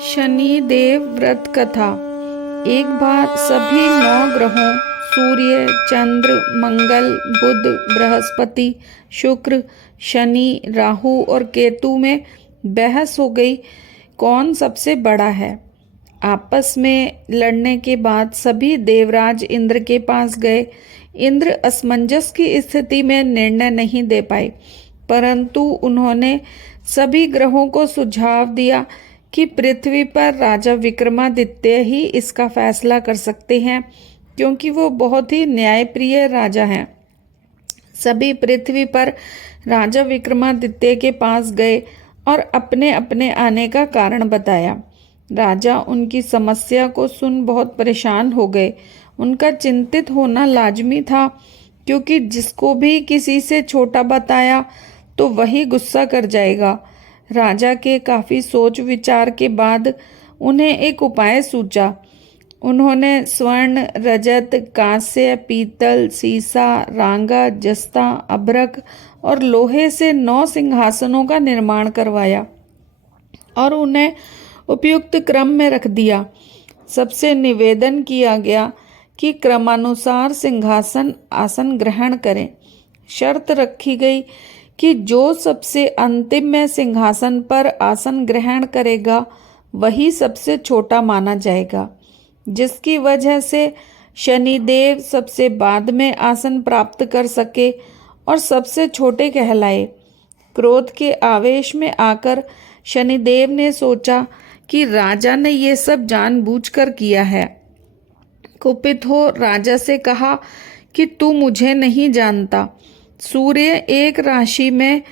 शनि देव व्रत कथा। एक बार सभी 9 ग्रहों सूर्य, चंद्र, मंगल, बुध, बृहस्पति, शुक्र, शनि, राहु और केतु में बहस हो गई कौन सबसे बड़ा है। आपस में लड़ने के बाद सभी देवराज इंद्र के पास गए। इंद्र असमंजस की स्थिति में निर्णय नहीं दे पाए, परंतु उन्होंने सभी ग्रहों को सुझाव दिया कि पृथ्वी पर राजा विक्रमादित्य ही इसका फैसला कर सकते हैं, क्योंकि वो बहुत ही न्यायप्रिय राजा हैं। सभी पृथ्वी पर राजा विक्रमादित्य के पास गए और अपने अपने आने का कारण बताया। राजा उनकी समस्या को सुन बहुत परेशान हो गए। उनका चिंतित होना लाजमी था, क्योंकि जिसको भी किसी से छोटा बताया तो वही गुस्सा कर जाएगा। राजा के काफी सोच विचार के बाद उन्हें एक उपाय सूझा। उन्होंने स्वर्ण, रजत, कांस्य, पीतल, सीसा, रांगा, जस्ता, अभ्रक और लोहे से 9 सिंहासनों का निर्माण करवाया और उन्हें उपयुक्त क्रम में रख दिया। सबसे निवेदन किया गया कि क्रमानुसार सिंहासन आसन ग्रहण करें। शर्त रखी गई कि जो सबसे अंतिम में सिंहासन पर आसन ग्रहण करेगा वही सबसे छोटा माना जाएगा, जिसकी वजह से शनिदेव सबसे बाद में आसन प्राप्त कर सके और सबसे छोटे कहलाए। क्रोध के आवेश में आकर शनिदेव ने सोचा कि राजा ने ये सब जानबूझकर किया है। कुपित हो राजा से कहा कि तू मुझे नहीं जानता। सूर्य एक राशि में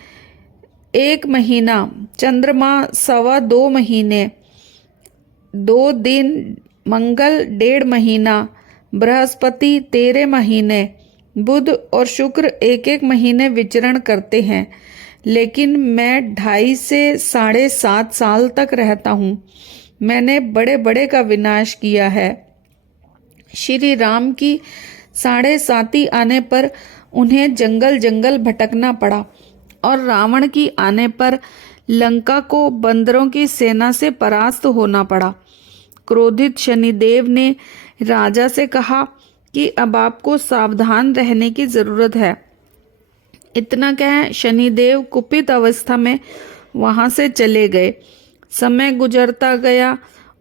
1 महीना, चंद्रमा 2.25 महीने, 2 दिन, मंगल 1.5 महीना, बृहस्पति 13 महीने, बुध और शुक्र 1-1 महीने विचरण करते हैं, लेकिन मैं 2.5 से 7.5 साल तक रहता हूँ। मैंने बड़े बड़े का विनाश किया है। श्री राम की 7.5 आने पर उन्हें जंगल जंगल भटकना पड़ा और रावण की आने पर लंका को बंदरों की सेना से परास्त होना पड़ा। क्रोधित शनिदेव ने राजा से कहा कि अब आपको सावधान रहने की जरूरत है। इतना कह शनिदेव कुपित अवस्था में वहां से चले गए। समय गुजरता गया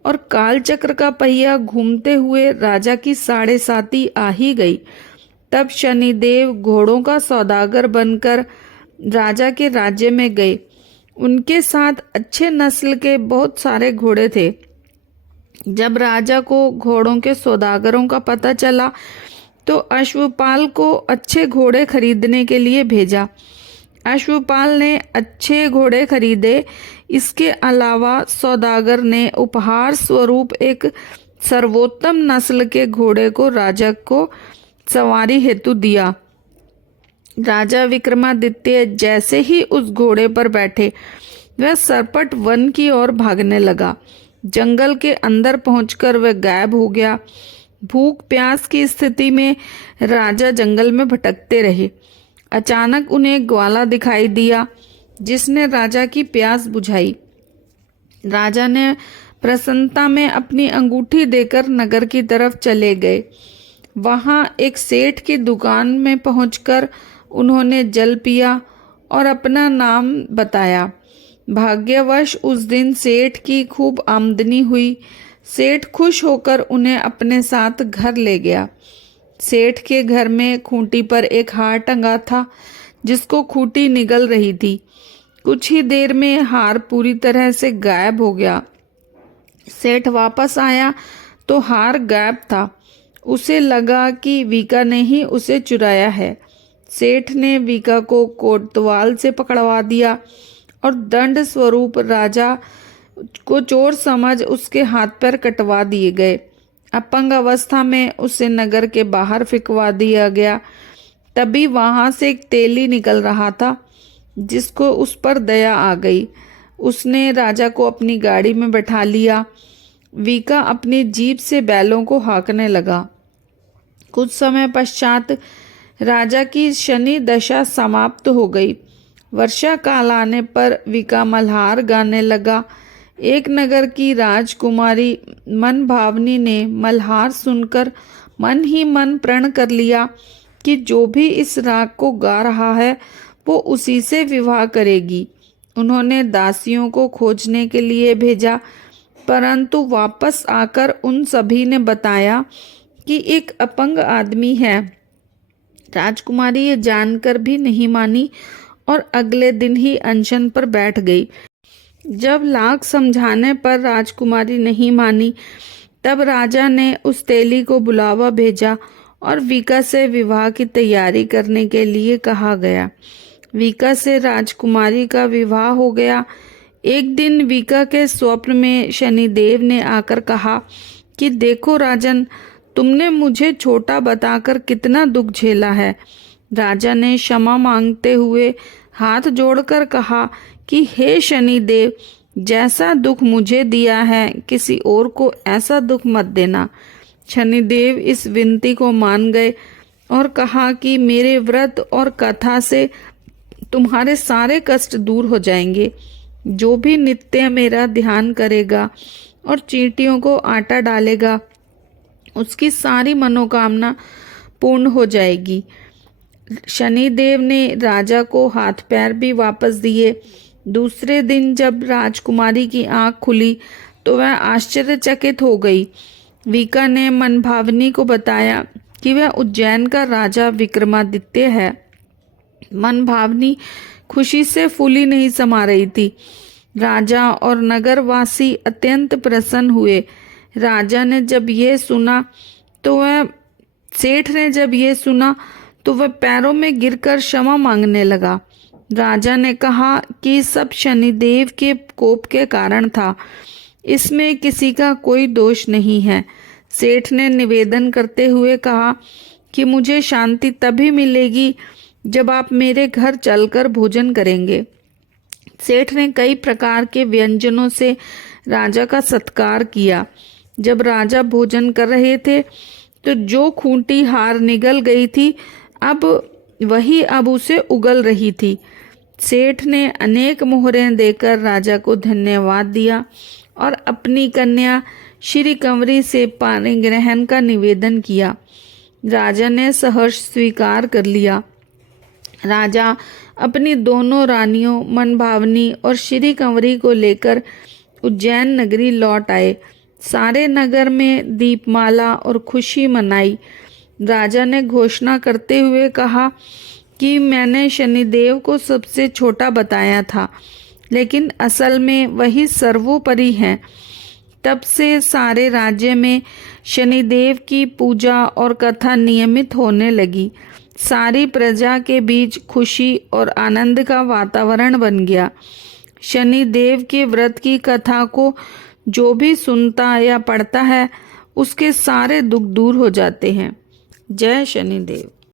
और कालचक्र का पहिया घूमते हुए राजा की 7.5 आ ही गई। तब शनिदेव घोड़ों का सौदागर बनकर राजा के राज्य में गए। उनके साथ अच्छे नस्ल के बहुत सारे घोड़े थे। जब राजा को घोड़ों के सौदागरों का पता चला तो अश्वपाल को अच्छे घोड़े खरीदने के लिए भेजा। अश्वपाल ने अच्छे घोड़े खरीदे। इसके अलावा सौदागर ने उपहार स्वरूप एक सर्वोत्तम नस्ल के घोड़े को राजा को सवारी हेतु दिया। राजा विक्रमादित्य जैसे ही उस घोड़े पर बैठे, वह सरपट वन की ओर भागने लगा। जंगल के अंदर पहुंचकर वह गायब हो गया। भूख प्यास की स्थिति में राजा जंगल में भटकते रहे। अचानक उन्हें ग्वाला दिखाई दिया, जिसने राजा की प्यास बुझाई। राजा ने प्रसन्नता में अपनी अंगूठी देकर नगर की तरफ चले गए। वहां एक सेठ की दुकान में पहुंचकर उन्होंने जल पिया और अपना नाम बताया। भाग्यवश उस दिन सेठ की खूब आमदनी हुई। सेठ खुश होकर उन्हें अपने साथ घर ले गया। सेठ के घर में खूंटी पर एक हार टंगा था, जिसको खूंटी निगल रही थी। कुछ ही देर में हार पूरी तरह से गायब हो गया। सेठ वापस आया तो हार गायब था। उसे लगा कि वीका ने ही उसे चुराया है। सेठ ने वीका को कोतवाल से पकड़वा दिया और दंड स्वरूप राजा को चोर समझ उसके हाथ पैर कटवा दिए गए। अपंग अवस्था में उसे नगर के बाहर फेंकवा दिया गया। तभी वहां से एक तेली निकल रहा था, जिसको उस पर दया आ गई। उसने राजा को अपनी गाड़ी में बैठा लिया। वीका अपनी जीभ से बैलों को हाँकने लगा। कुछ समय पश्चात राजा की शनि दशा समाप्त हो गई। वर्षा काल आने पर वीका मल्हार गाने लगा। एक नगर की राजकुमारी मनभावनी ने मल्हार सुनकर मन ही मन प्रण कर लिया कि जो भी इस राग को गा रहा है वो उसी से विवाह करेगी। उन्होंने दासियों को खोजने के लिए भेजा, परंतु वापस आकर उन सभी ने बताया कि एक अपंग आदमी है। राजकुमारी ये जानकर भी नहीं मानी और अगले दिन ही अनशन पर बैठ गई। जब लाख समझाने पर राजकुमारी नहीं मानी, तब राजा ने उस तेली को बुलावा भेजा और वीका से विवाह की तैयारी करने के लिए कहा गया। वीका से राजकुमारी का विवाह हो गया। एक दिन वीका के स्वप्न में शनिदेव ने आकर कहा कि देखो राजन, तुमने मुझे छोटा बताकर कितना दुख झेला है। राजा ने क्षमा मांगते हुए हाथ जोड़कर कहा कि हे शनिदेव, जैसा दुख मुझे दिया है किसी और को ऐसा दुख मत देना। शनिदेव इस विनती को मान गए और कहा कि मेरे व्रत और कथा से तुम्हारे सारे कष्ट दूर हो जाएंगे। जो भी नित्य मेरा ध्यान करेगा और चींटियों को आटा डालेगा, उसकी सारी मनोकामना पूर्ण हो जाएगी। शनिदेव ने राजा को हाथ पैर भी वापस दिए। दूसरे दिन जब राजकुमारी की आंख खुली तो वह आश्चर्यचकित हो गई। वीका ने मनभावनी को बताया कि वह उज्जैन का राजा विक्रमादित्य है। मनभावनी खुशी से फूली नहीं समा रही थी। राजा और नगरवासी अत्यंत प्रसन्न हुए। राजा ने जब ये सुना तो वह सेठ ने जब ये सुना तो वह पैरों में गिरकर क्षमा मांगने लगा। राजा ने कहा कि सब शनिदेव के कोप के कारण था, इसमें किसी का कोई दोष नहीं है। सेठ ने निवेदन करते हुए कहा कि मुझे शांति तभी मिलेगी जब आप मेरे घर चलकर भोजन करेंगे। सेठ ने कई प्रकार के व्यंजनों से राजा का सत्कार किया। जब राजा भोजन कर रहे थे तो जो खूंटी हार निगल गई थी अब उसे उगल रही थी। सेठ ने अनेक मोहरें देकर राजा को धन्यवाद दिया और अपनी कन्या श्री कंवरी से पानी ग्रहण का निवेदन किया। राजा ने सहर्ष स्वीकार कर लिया। राजा अपनी दोनों रानियों मनभावनी और श्री कंवरी को लेकर उज्जैन नगरी लौट आए। सारे नगर में दीपमाला और खुशी मनाई। राजा ने घोषणा करते हुए कहा कि मैंने शनिदेव को सबसे छोटा बताया था, लेकिन असल में वही सर्वोपरि हैं। तब से सारे राज्य में शनिदेव की पूजा और कथा नियमित होने लगी। सारी प्रजा के बीच खुशी और आनंद का वातावरण बन गया। शनिदेव के व्रत की कथा को जो भी सुनता या पढ़ता है, उसके सारे दुख दूर हो जाते हैं। जय शनिदेव।